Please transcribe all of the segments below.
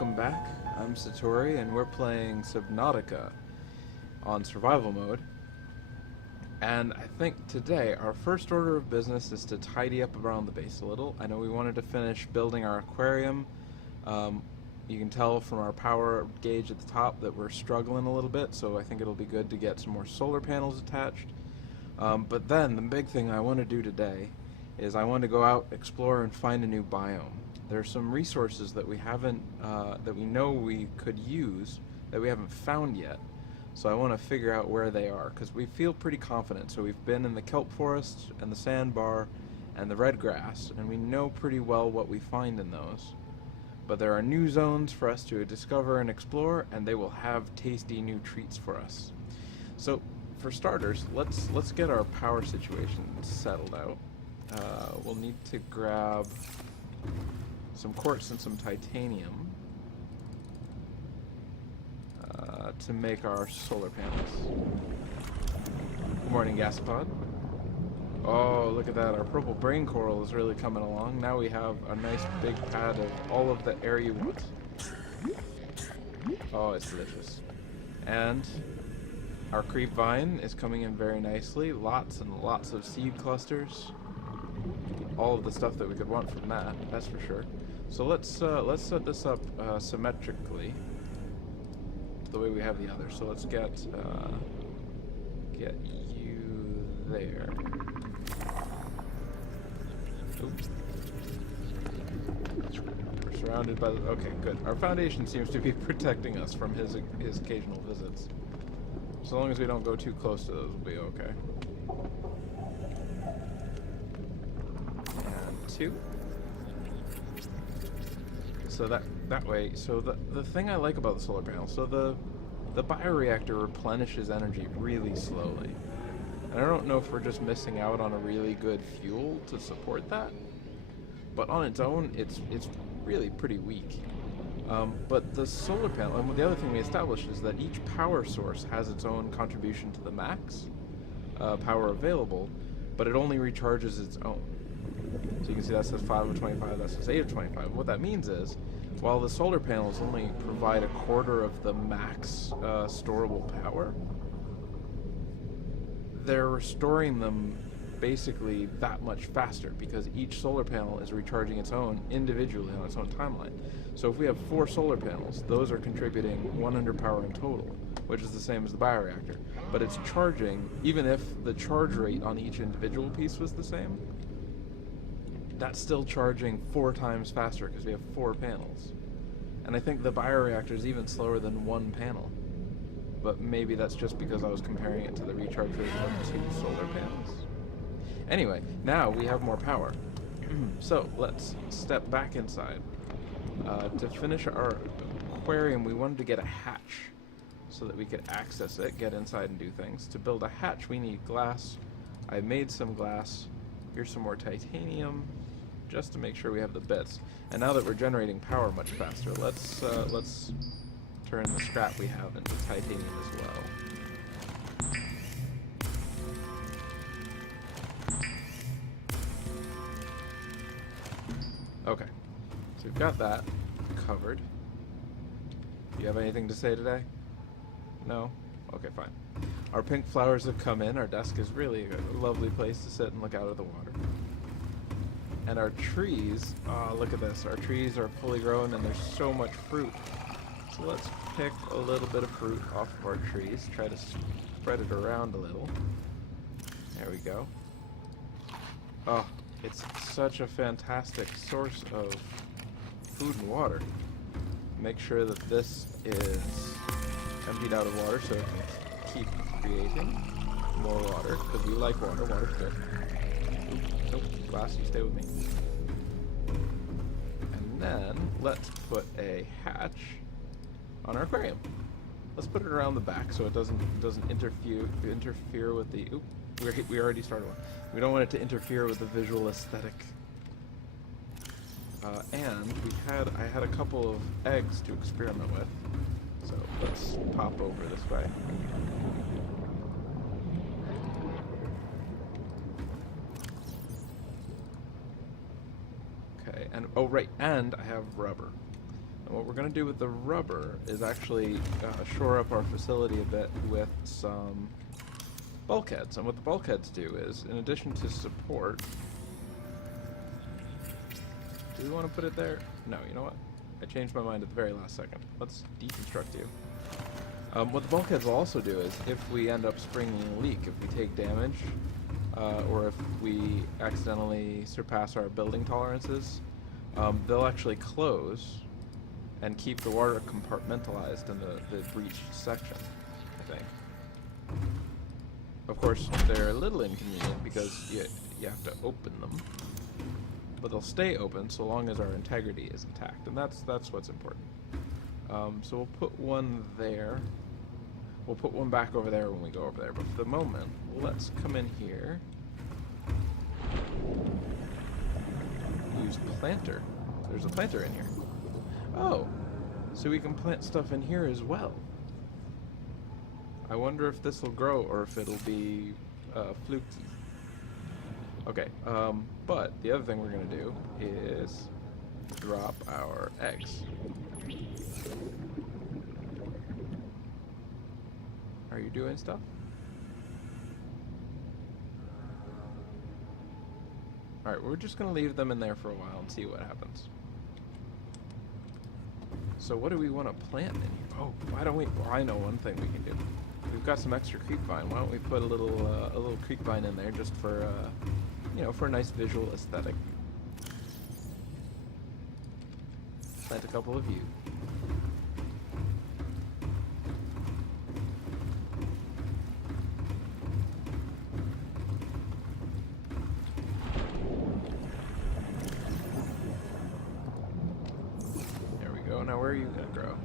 welcome back. I'm Satorri, and we're playing Subnautica on survival mode. And I think today our first order of business is to tidy up around the base a little. I know we wanted to finish building our aquarium. You can tell from our power gauge at the top that we're struggling a little bit, so I think it'll be good to get some more solar panels attached. But then the big thing I want to do today is I want to go out, explore, and find a new biome. There's some resources that we haven't, that we know we could use that we haven't found yet. So I want to figure out where they are, because we feel pretty confident. So we've been in the kelp forest and the sandbar and the red grass, and we know pretty well what we find in those. But there are new zones for us to discover and explore, and they will have tasty new treats for us. So for starters, let's get our power situation settled out. We'll need to grab some quartz and some titanium to make our solar panels. Good morning, Gasopod. Oh, look at that. Our purple brain coral is really coming along. Now we have a nice big pad of all of the air you want. Oh, it's delicious. And our creep vine is coming in very nicely. Lots and lots of seed clusters. All of the stuff that we could want from that, that's for sure. So let's set this up symmetrically, the way we have the others. So let's get you there. Oops. We're surrounded by the, okay, good. Our foundation seems to be protecting us from his occasional visits. So long as we don't go too close to those, we'll be okay. And 2. So that way, so the thing I like about the solar panel, so the bioreactor replenishes energy really slowly. And I don't know if we're just missing out on a really good fuel to support that, but on its own, it's really pretty weak. But the solar panel, and the other thing we established is that each power source has its own contribution to the max power available, but it only recharges its own. So you can see that says 5 of 25, that says 8 of 25. What that means is, while the solar panels only provide a quarter of the max storable power, they're restoring them basically that much faster because each solar panel is recharging its own individually on its own timeline. So if we have 4 solar panels, those are contributing 100 power in total, which is the same as the bioreactor. But it's charging, even if the charge rate on each individual piece was the same, that's still charging 4 times faster because we have 4 panels. And I think the bioreactor is even slower than 1 panel. But maybe that's just because I was comparing it to the recharge rate of 2 solar panels. Anyway, now we have more power. So let's step back inside. To finish our aquarium, we wanted to get a hatch so that we could access it, get inside and do things. To build a hatch, we need glass. I made some glass. Here's some more titanium, just to make sure we have the bits. And now that we're generating power much faster, let's turn the scrap we have into titanium as well. Okay, so we've got that covered. Do you have anything to say today? No? Okay, fine. Our pink flowers have come in. Our desk is really a lovely place to sit and look out at the water. And our trees, look at this. Our trees are fully grown and there's so much fruit. So let's pick a little bit of fruit off of our trees. Try to spread it around a little. There we go. Oh, it's such a fantastic source of food and water. Make sure that this is emptied out of water so it can keep creating more water, because we like water. Water's good. Nope, glass, you stay with me. And then let's put a hatch on our aquarium. Let's put it around the back so it doesn't interfere with the. Oop, we already started one. We don't want it to interfere with the visual aesthetic. And I had a couple of eggs to experiment with. So let's pop over this way. Okay, and oh right, and I have rubber. And what we're going to do with the rubber is actually shore up our facility a bit with some bulkheads. And what the bulkheads do is, in addition to support... Do we want to put it there? No, you know what? I changed my mind at the very last second. Let's deconstruct you. What the bulkheads will also do is, if we end up springing a leak, if we take damage, or if we accidentally surpass our building tolerances, they'll actually close and keep the water compartmentalized in the breached section, I think. Of course, they're a little inconvenient because you have to open them, but they'll stay open so long as our integrity is intact, and that's what's important. So we'll put one there. We'll put one back over there when we go over there, but for the moment, let's come in here. Use planter. There's a planter in here. Oh, so we can plant stuff in here as well. I wonder if this will grow or if it'll be fluky. Okay, but the other thing we're going to do is drop our eggs. Are you doing stuff? Alright, we're just going to leave them in there for a while and see what happens. So what do we want to plant in here? Oh, why don't we... Well, I know one thing we can do. We've got some extra creep vine. Why don't we put a little creep vine in there just for, you know, for a nice visual aesthetic. Plant a couple of you. There we go. Now where are you gonna grow?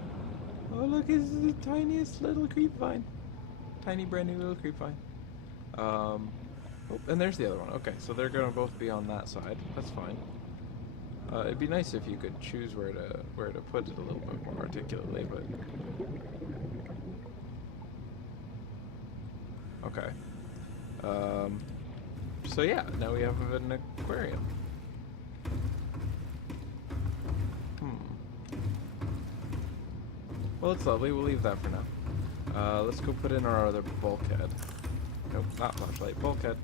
Oh look, it's the tiniest little creep vine. Tiny brand new little creep vine. Oh, and there's the other one. Okay, so they're gonna both be on that side. That's fine. It'd be nice if you could choose where to put it a little bit more articulately, but okay. So yeah, now we have an aquarium. Well, it's lovely. We'll leave that for now. Let's go put in our other bulkhead. Nope, not flashlight. Bulkhead.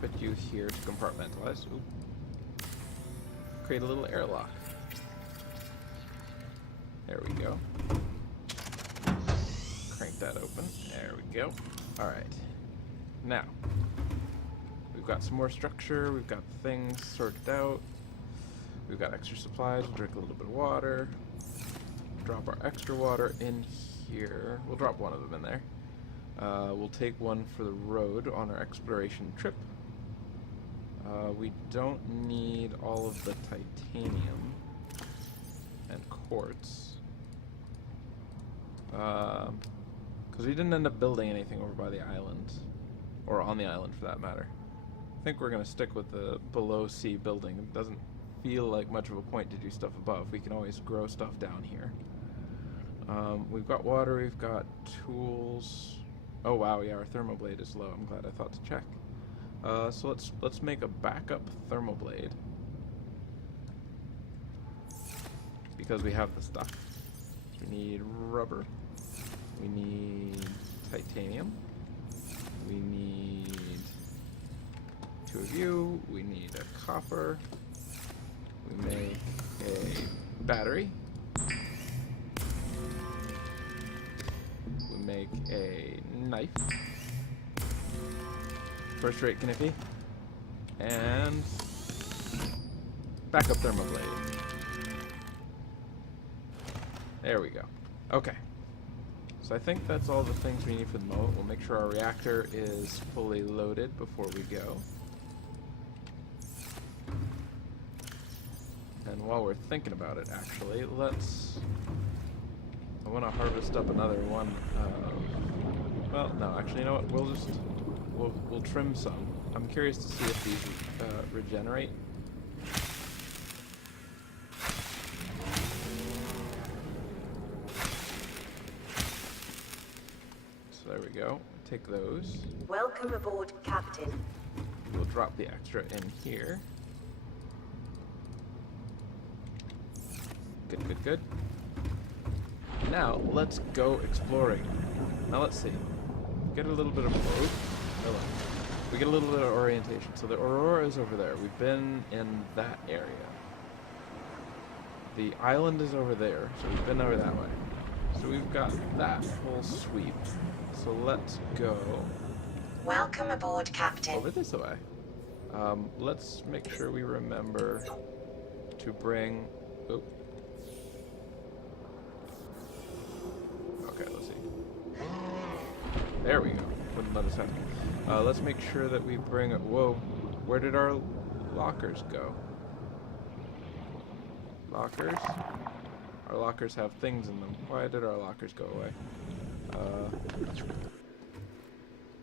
Put you here to compartmentalize. Oop. Create a little airlock. There we go. Crank that open. There we go. Alright. Now, we've got some more structure. We've got things sorted out. We've got extra supplies. We'll drink a little bit of water. Drop our extra water in here. We'll drop one of them in there. We'll take one for the road on our exploration trip. We don't need all of the titanium and quartz. Because we didn't end up building anything over by the island. Or on the island, for that matter. I think we're going to stick with the below sea building. It doesn't feel like much of a point to do stuff above. We can always grow stuff down here. We've got water, we've got tools. Oh wow, yeah, our thermoblade is low. I'm glad I thought to check. So let's make a backup thermoblade. Because we have the stuff. We need rubber. We need titanium. We need 2 of you. We need a copper. We make a battery. We make a knife. First rate Kniffy. And backup thermoblade. There we go. Okay. So I think that's all the things we need for the moment. We'll make sure our reactor is fully loaded before we go. And while we're thinking about it, actually, I want to harvest up another one. Well, no, actually, you know what? We'll trim some. I'm curious to see if these regenerate. So there we go. Take those. Welcome aboard, Captain. We'll drop the extra in here. Good, good, good. Now, let's go exploring. Now, let's see. Get a little bit of... Oh, hello. We get a little bit of orientation. So the Aurora is over there. We've been in that area. The island is over there, so we've been over that way. So we've got that whole sweep. So let's go... Welcome aboard, Captain. over this way. Let's make sure we remember to bring... Oh. Okay, let's see. There we go. Wouldn't let us have. Let's make sure that we bring... Whoa. Where did our lockers go? Lockers? Our lockers have things in them. Why did our lockers go away?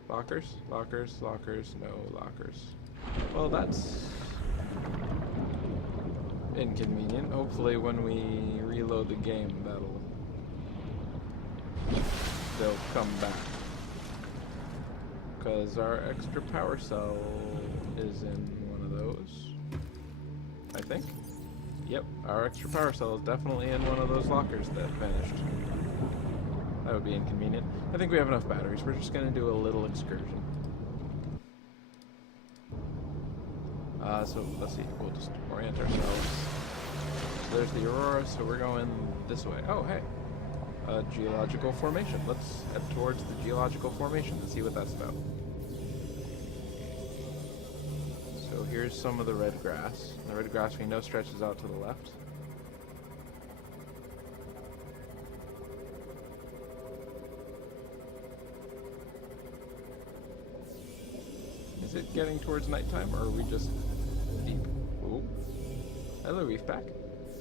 Lockers? Lockers? Lockers? No lockers. Well, that's inconvenient. Hopefully when we reload the game, they'll come back. Because our extra power cell is in one of those, I think. Yep, our extra power cell is definitely in one of those lockers that vanished. That would be inconvenient. I think we have enough batteries. We're just going to do a little excursion. So let's see. We'll just orient ourselves. So there's the Aurora, so we're going this way. Oh, hey. Geological formation. Let's head towards the geological formation and see what that's about. So here's some of the red grass. The red grass we know stretches out to the left. Is it getting towards nighttime, or are we just deep? Ooh. Hello, reef pack.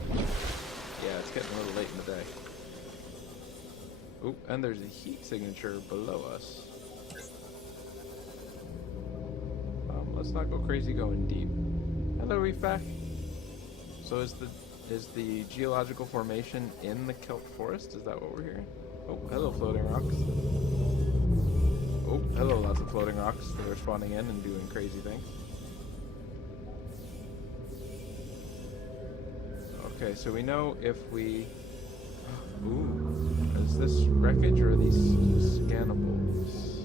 Yeah, it's getting a little late in the day. Ooh, and there's a heat signature below us. Let's not go crazy going deep. Hello, reef pack. So is the geological formation in the kelp forest? Is that what we're hearing? Oh, hello, floating rocks. Oh, hello, lots of floating rocks that are spawning in and doing crazy things. Okay, so we know if we... Ooh, is this wreckage or are these scannables?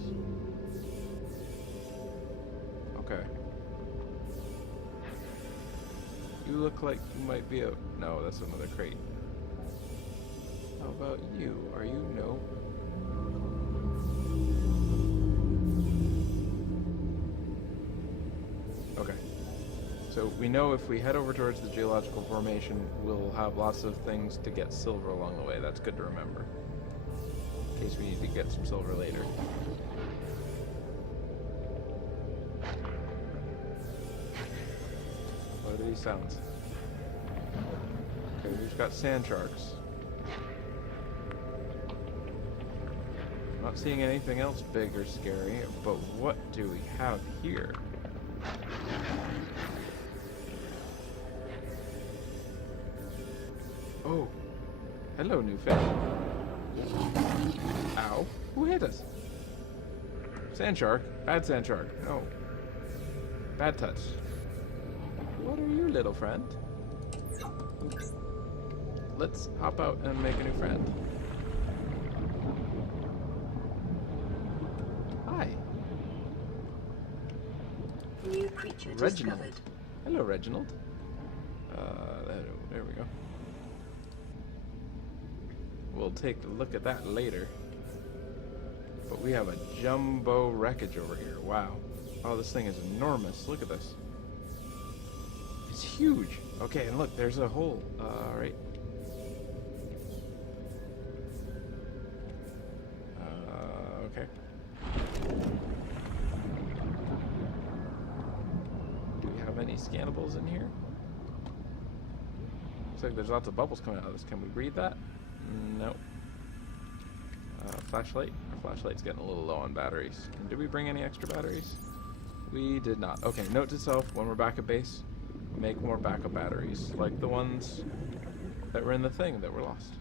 Okay. You look like you might be a... No, that's another crate. How about you? Are you... No. Okay. So we know if we head over towards the geological formation, we'll have lots of things to get silver along the way. That's good to remember. In case we need to get some silver later. What are these sounds? Okay, we've got sand sharks. Not seeing anything else big or scary, but what do we have here? Oh, hello, new fish. Ow, who hit us? Sand shark, bad sand shark, no. Bad touch. What are you, little friend? Let's hop out and make a new friend. Hi. New creature Reginald. discovered. Hello, Reginald. There we go. We'll take a look at that later. But we have a jumbo wreckage over here. Wow. Oh, this thing is enormous. Look at this. It's huge. Okay, and look, there's a hole. Right. Okay. Do we have any scannables in here? Looks like there's lots of bubbles coming out of this. Can we read that? Nope. Flashlight? Our flashlight's getting a little low on batteries. And did we bring any extra batteries? We did not. Okay, note to self, when we're back at base, make more backup batteries, like the ones that were in the thing that were lost.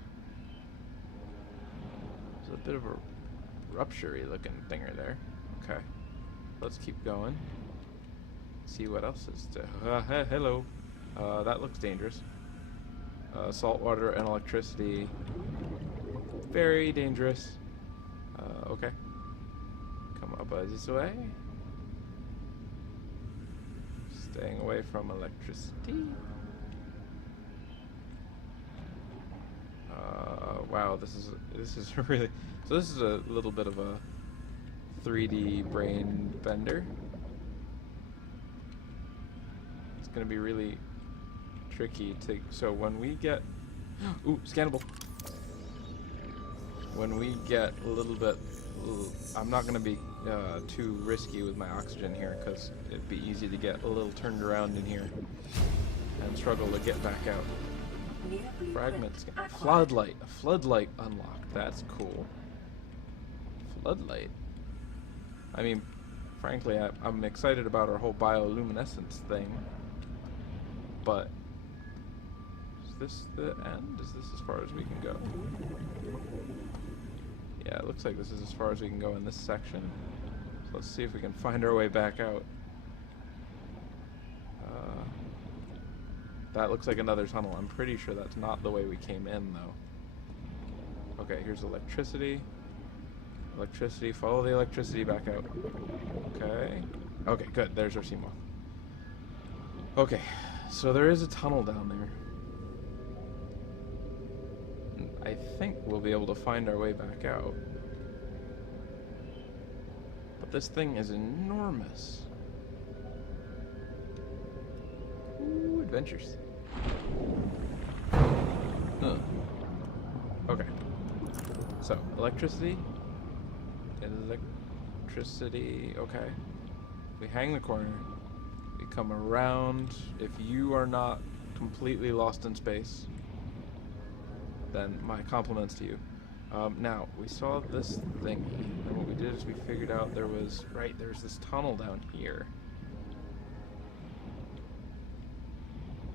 There's a bit of a rupture-y looking thinger there. Okay. Let's keep going. See what else is to... hello. That looks dangerous. Salt water and electricity. Very dangerous. Okay. Come up this way. Staying away from electricity. Wow, this is really. So this is a little bit of a 3D brain bender. It's gonna be really tricky to. So when we get, ooh, scannable. When we get a little bit, I'm not gonna be too risky with my oxygen here because it'd be easy to get a little turned around in here and struggle to get back out. Fragments. Floodlight. A floodlight unlocked. That's cool. Floodlight. I mean, frankly, I'm excited about our whole bioluminescence thing. But is this the end? Is this as far as we can go? Yeah, it looks like this is as far as we can go in this section. So let's see if we can find our way back out. That looks like another tunnel. I'm pretty sure that's not the way we came in, though. Okay, here's electricity. Electricity. Follow the electricity back out. Okay. Okay, good. There's our Seymour. Okay, so there is a tunnel down there. I think we'll be able to find our way back out. But this thing is enormous. Ooh, adventures. Okay. So, electricity. Electricity. Okay. We hang the corner. We come around. If you are not completely lost in space, then my compliments to you. Now, we saw this thingy, and what we did is we figured out there's this tunnel down here.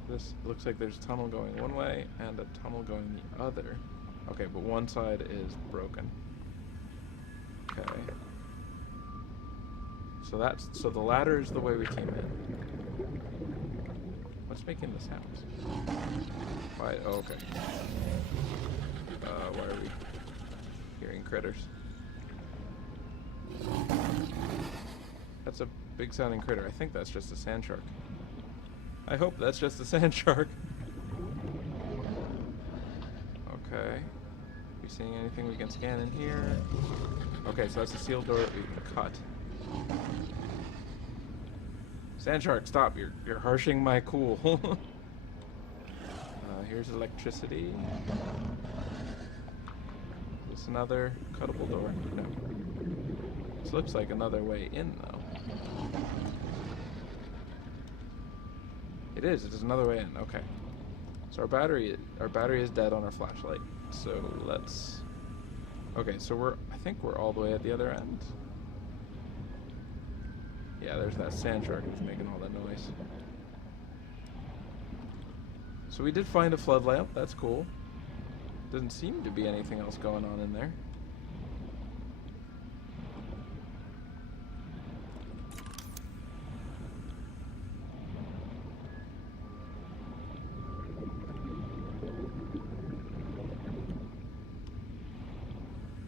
This looks like there's a tunnel going one way and a tunnel going the other. Okay, but one side is broken. Okay. So the ladder is the way we came in. What's making the sounds? Why? Oh, okay. Why are we hearing critters? That's a big sounding critter. I think that's just a sand shark. I hope that's just a sand shark. Okay. We seeing anything we can scan in here? Okay, so that's a sealed door that we can cut. Sand shark, stop! You're harshing my cool. Here's electricity. Is this another cuttable door? No. This looks like another way in, though. It is another way in. Okay. So our battery is dead on our flashlight. So let's. Okay, so I think we're all the way at the other end. Yeah, there's that sand shark that's making all that noise. So we did find a flood lamp. That's cool. Doesn't seem to be anything else going on in there.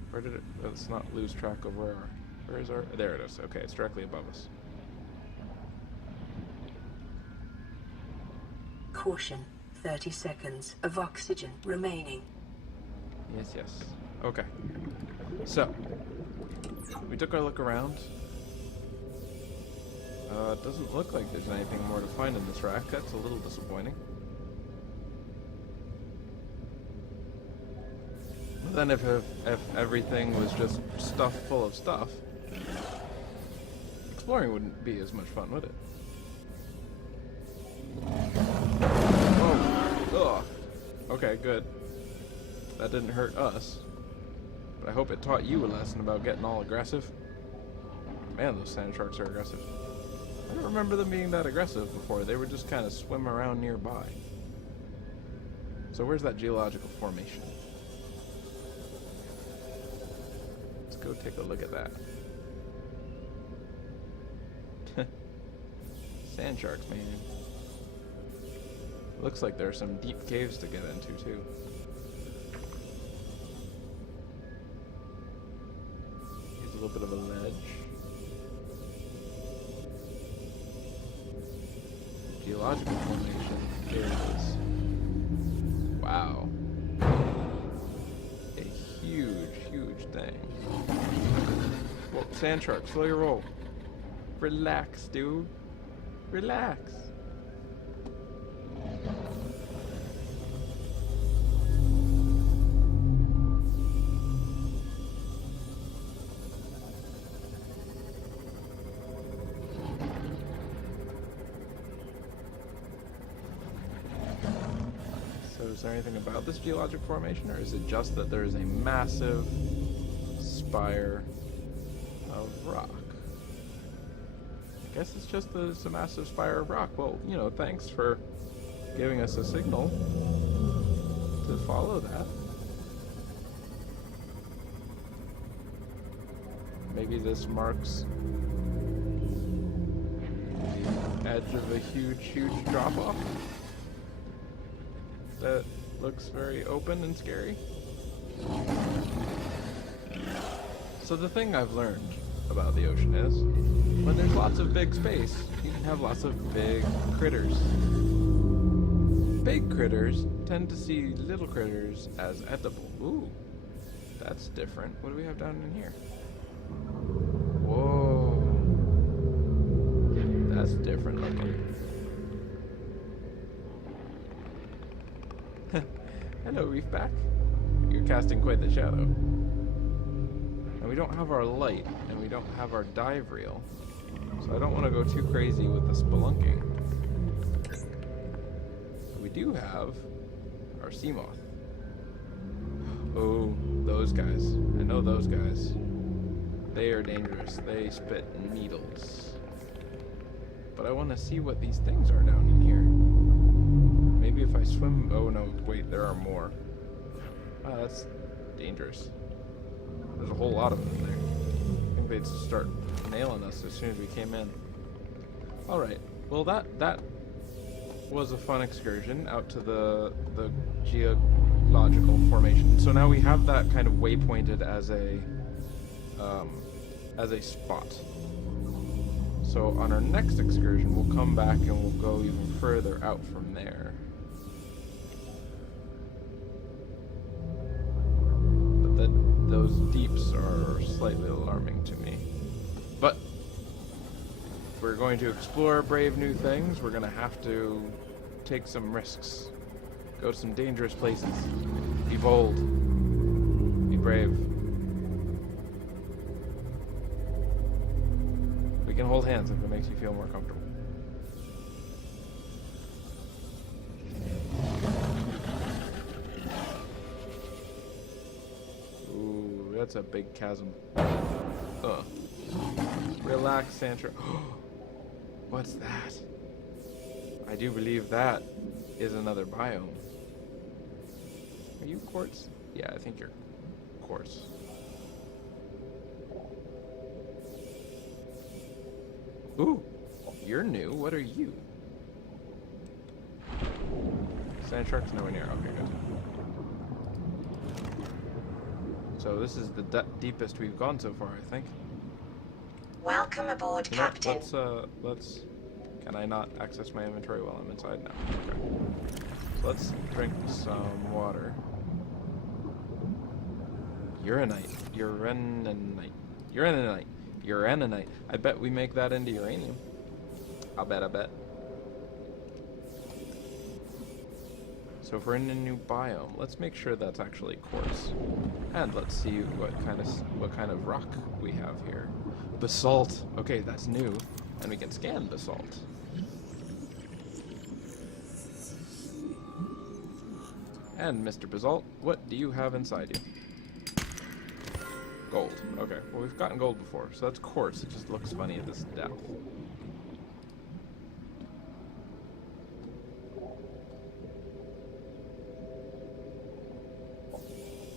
Where did it? Let's not lose track of where is our? There it is. Okay, it's directly above us. Caution. 30 seconds of oxygen remaining. Yes, yes. Okay. So, we took our look around. It doesn't look like there's anything more to find in this rack. That's a little disappointing. But then if everything was just stuffed full of stuff, exploring wouldn't be as much fun, would it? Ugh. Okay, good. That didn't hurt us. But I hope it taught you a lesson about getting all aggressive. Man, those sand sharks are aggressive. I don't remember them being that aggressive before. They would just kind of swim around nearby. So where's that geological formation? Let's go take a look at that. Sand sharks, man. Looks like there are some deep caves to get into too. Here's a little bit of a ledge. Geological formation. There it is. Wow. A huge, huge thing. Whoa, sand shark, slow your roll. Relax, dude. Relax. Is there anything about this geologic formation, or is it just that there is a massive spire of rock? I guess it's just that it's a massive spire of rock. Well, you know, thanks for giving us a signal to follow that. Maybe this marks the edge of a huge, huge drop-off that looks very open and scary. So the thing I've learned about the ocean is, when there's lots of big space, you can have lots of big critters. Big critters tend to see little critters as edible. Ooh, that's different. What do we have down in here? Whoa, that's different looking. Hello, Reefback. You're casting quite the shadow. And we don't have our light, and we don't have our dive reel. So I don't want to go too crazy with the spelunking. We do have our sea moth. Oh, those guys. I know those guys. They are dangerous. They spit needles. But I want to see what these things are down in here. Maybe if I swim... Oh no, wait, there are more. Ah, that's dangerous. There's a whole lot of them there. I think they'd start nailing us as soon as we came in. Alright, well that was a fun excursion out to the geological formation. So now we have that kind of waypointed as a spot. So on our next excursion, we'll come back and we'll go even further out from there. Those deeps are slightly alarming to me. But if we're going to explore brave new things, we're going to have to take some risks. Go to some dangerous places. Be bold. Be brave. We can hold hands if it makes you feel more comfortable. That's a big chasm. Relax, Sandra. What's that? I do believe that is another biome. Are you quartz? Yeah, I think you're quartz. Ooh, you're new. What are you? Sand shark's nowhere near. Okay, good. So this is the deepest we've gone so far, I think. Welcome aboard, Captain. Let's. Can I not access my inventory while I'm inside now? Okay. So let's drink some water. Uranite. Uraninite. I bet we make that into uranium. I bet. So if we're in a new biome, let's make sure that's actually quartz. And let's see what kind of rock we have here. Basalt. Okay, that's new. And we can scan basalt. And Mr. Basalt, what do you have inside you? Gold. Okay, well we've gotten gold before, so that's quartz. It just looks funny at this depth.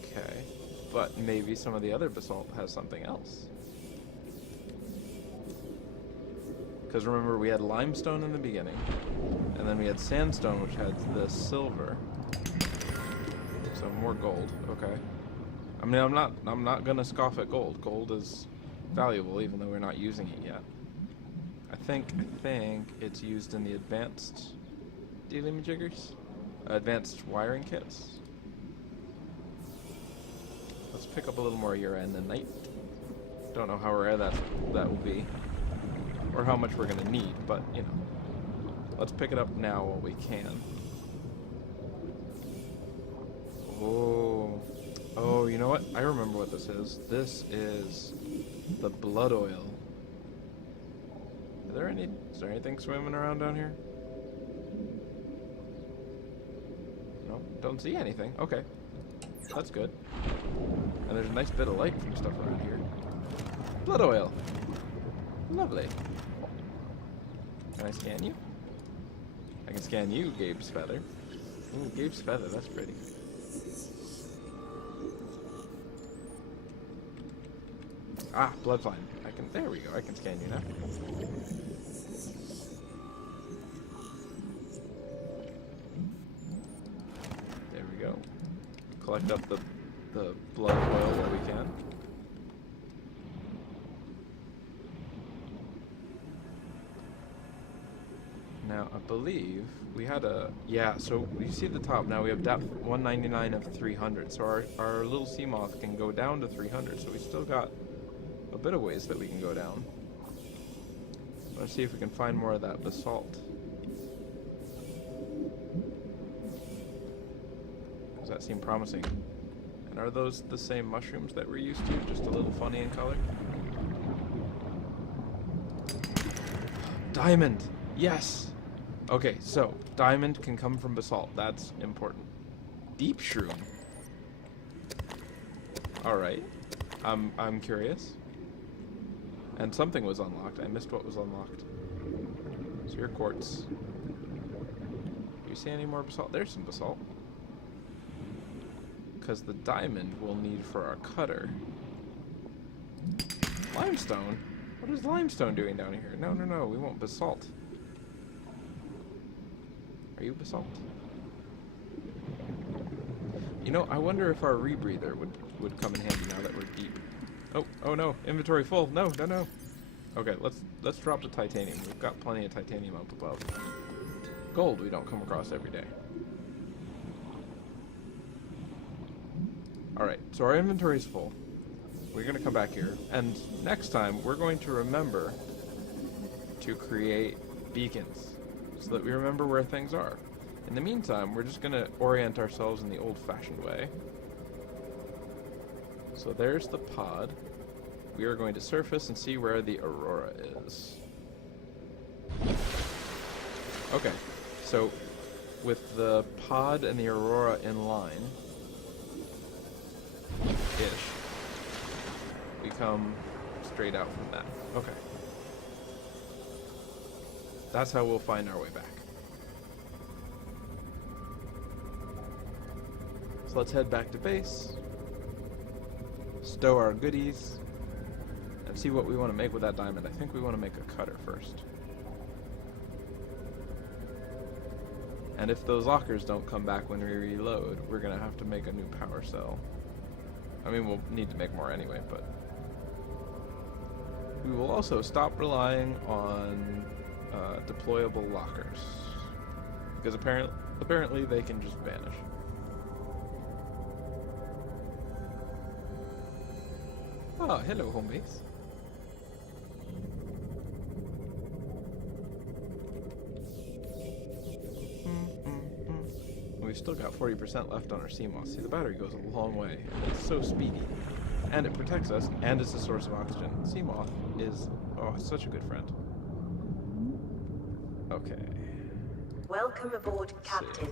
Okay, but maybe some of the other basalt has something else. Because remember, we had limestone in the beginning, and then we had sandstone, which had the silver. So more gold. Okay. I mean, I'm not gonna scoff at gold. Gold is valuable, even though we're not using it yet. I think it's used in the advanced dealingmajiggers, advanced wiring kits. Let's pick up a little more uraninite. Don't know how rare that will be, or how much we're gonna need, but you know, let's pick it up now while we can. Oh, you know what? I remember what this is. This is the blood oil. Is there anything swimming around down here? No, don't see anything. Okay, that's good. And there's a nice bit of light from stuff around here. Blood oil. Lovely. Can I scan you? I can scan you, Gabe's feather. Ooh, Gabe's feather, that's pretty. Ah, bloodline. There we go, I can scan you now. There we go. Collect up the blood oil where we can. Now, I believe we had a... Yeah, so you see at the top now we have depth 199 of 300. So our little sea moth can go down to 300. So we still got a bit of ways that we can go down. Let's see if we can find more of that basalt. Does that seem promising? And are those the same mushrooms that we're used to, just a little funny in color? Diamond! Yes! Okay, so diamond can come from basalt. That's important. Deep shroom. Alright. I'm curious. And something was unlocked. I missed what was unlocked. So your quartz. Do you see any more basalt? There's some basalt. Because the diamond we'll need for our cutter. Limestone? What is limestone doing down here? No, we want basalt. Are you basalt? You know, I wonder if our rebreather would come in handy now that we're deep. Oh no, inventory full. No. Okay, let's drop the titanium. We've got plenty of titanium up above. Gold we don't come across every day. Alright, so our inventory is full. We're going to come back here, and next time we're going to remember to create beacons so that we remember where things are. In the meantime, we're just going to orient ourselves in the old-fashioned way. So there's the pod. We are going to surface and see where the aurora is. Okay, so with the pod and the aurora in line, we come straight out from that. Okay. That's how we'll find our way back. So let's head back to base, stow our goodies, and see what we want to make with that diamond. I think we want to make a cutter first. And if those lockers don't come back when we reload, we're going to have to make a new power cell. I mean, we'll need to make more anyway, but we will also stop relying on deployable lockers, because apparently they can just vanish. Oh, hello, home base. We've still got 40% left on our CMOS. See, the battery goes a long way, and it's so speedy. And it protects us, and it's a source of oxygen. CMOS is, such a good friend. Okay. Welcome aboard, Captain.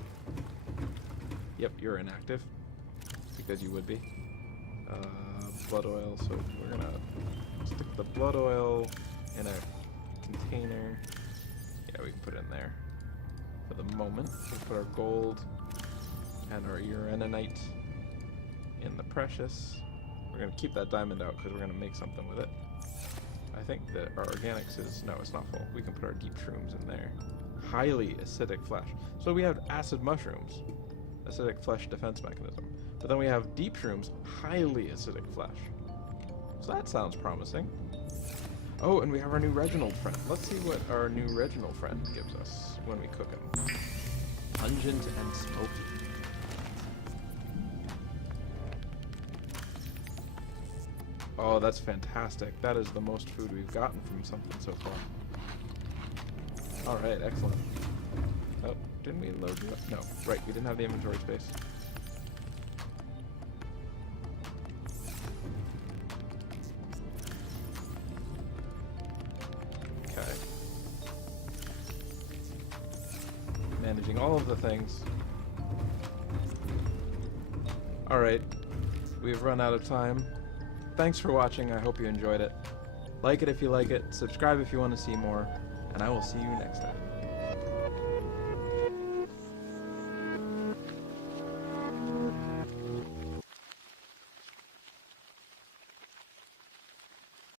Yep, you're inactive, because you would be. Blood oil, so we're gonna stick the blood oil in a container. Yeah, we can put it in there. For the moment, we'll put our gold and our uraninite in the precious. We're going to keep that diamond out because we're going to make something with it. I think that our organics is... No, it's not full. We can put our deep shrooms in there. Highly acidic flesh. So we have acid mushrooms. Acidic flesh defense mechanism. But then we have deep shrooms. Highly acidic flesh. So that sounds promising. Oh, and we have our new Reginald friend. Let's see what our new Reginald friend gives us when we cook him. Pungent and smoky. Oh, that's fantastic. That is the most food we've gotten from something so far. Alright, excellent. Oh, didn't we load you up? No, right, we didn't have the inventory space. Okay. Managing all of the things. Alright, we've run out of time. Thanks for watching, I hope you enjoyed it. Like it if you like it, subscribe if you want to see more, and I will see you next time.